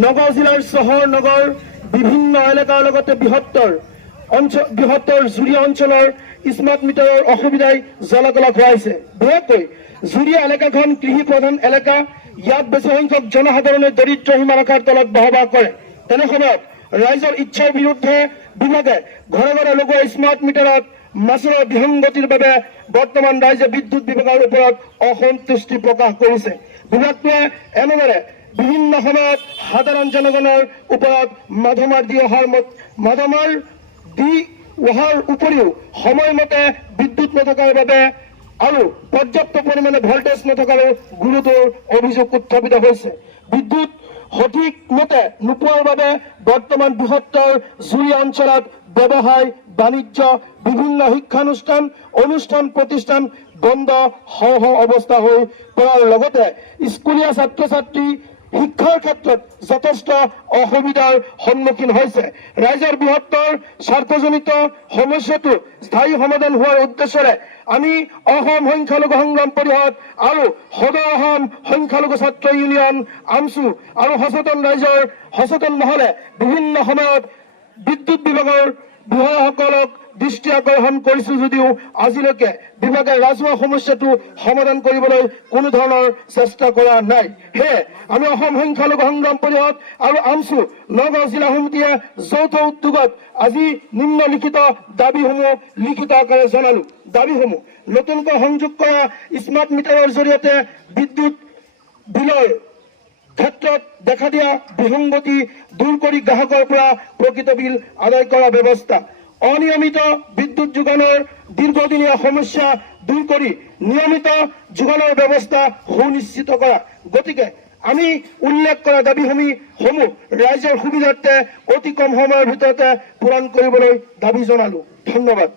নগাঁও জিলাৰ চহৰ নগৰ বিভিন্ন এলেকাৰ লগতে বৃহত্তৰ জুৰিয়া অঞ্চলৰ স্মাৰ্ট মিটাৰৰ অসুবিধাই জলাকলা খুৱাইছে। বিশেষকৈ জুৰিয়া এলেকাখন কৃষি প্ৰধান এলেকা। ইয়াত বেছি সংখ্যক জনসাধাৰণে দৰিদ্ৰ সীমাৰেখাৰ তলত বসবাস কৰে। তেনে সময়ত ৰাইজৰ ইচ্ছাৰ বিৰুদ্ধে বিভাগে ঘৰে ঘৰে লগোৱা স্মাৰ্ট মিটাৰত মাচুলৰ বিসংগতিৰ বাবে বৰ্তমান ৰাইজে বিদ্যুৎ বিভাগৰ ওপৰত অসন্তুষ্টি প্ৰকাশ কৰিছে। বিভাগটোৱে এনেদৰে বিভিন্ন সময়ত সাধাৰণ জনগণৰ ওপৰত মাধমাৰ দি অহাৰ উপৰিও সময়মতে বিদ্যুৎ নথকাৰ বাবে আৰু পৰ্যাপ্ত পৰিমাণে ভল্টেজ নথকাৰো গুৰুতৰ অভিযোগ উত্থাপিত হৈছে। বিদ্যুৎ সঠিক মতে নোপোৱাৰ বাবে বৰ্তমান বৃহত্তৰ জুৰিয়া অঞ্চলত ব্যৱসায় বাণিজ্য বিভিন্ন শিক্ষানুষ্ঠান প্ৰতিষ্ঠান বন্ধ হওঁ অৱস্থা হৈ পৰাৰ লগতে স্কুলীয়া ছাত্ৰ ছাত্ৰী শিক্ষাৰ ক্ষেত্ৰত যথেষ্ট অসুবিধাৰ সন্মুখীন হৈছে। ৰাইজৰ বৃহত্তৰ স্বাৰ্থজনিত সমস্যাটো স্থায়ী সমাধান হোৱাৰ উদ্দেশ্যৰে আমি অসম সংখ্যালঘু সংগ্ৰাম পৰিষদ আৰু সদৌ অসম সংখ্যালঘু ছাত্ৰ ইউনিয়ন আমচু আৰু সচেতন মহলে বিভিন্ন সময়ত বিদ্যুৎ বিভাগৰ বিষয়াসকলক দৃষ্টি আকৰ্ষণ কৰিছো যদিও আজিলৈকে বিভাগে ৰাজহুৱা সমস্যাটো সমাধান কৰিবলৈ কোনো ধৰণৰ চেষ্টা কৰা নাই। সেয়ে আমি অসম সংখ্যালঘু সংগ্ৰাম পৰিষদ আৰু আমচু নগাঁও জিলা সমিতিয়ে যৌথ উদ্যোগত আজি নিম্নলিখিত দাবীসমূহ লিখিত আকাৰে জনালো। দাবীসমূহ নতুনকৈ সংযোগ কৰা স্মাৰ্ট মিটাৰৰ জৰিয়তে বিদ্যুৎ বিলৰ ক্ষেত্ৰত দেখা দিয়া বিসংগতি দূৰ কৰি গ্ৰাহকৰ পৰা প্ৰকৃত বিল আদায় কৰা ব্যৱস্থা, অনিয়মিত বিদ্যুৎ যোগানৰ দীৰ্ঘদিনীয়া সমস্যা দূৰ কৰি নিয়মিত যোগানৰ ব্যৱস্থা সুনিশ্চিত কৰা। গতিকে আমি উল্লেখ কৰা দাবীসমূহ ৰাইজৰ সুবিধাৰ্থে অতি কম সময়ৰ ভিতৰতে পূৰণ কৰিবলৈ দাবী জনালো। ধন্যবাদ।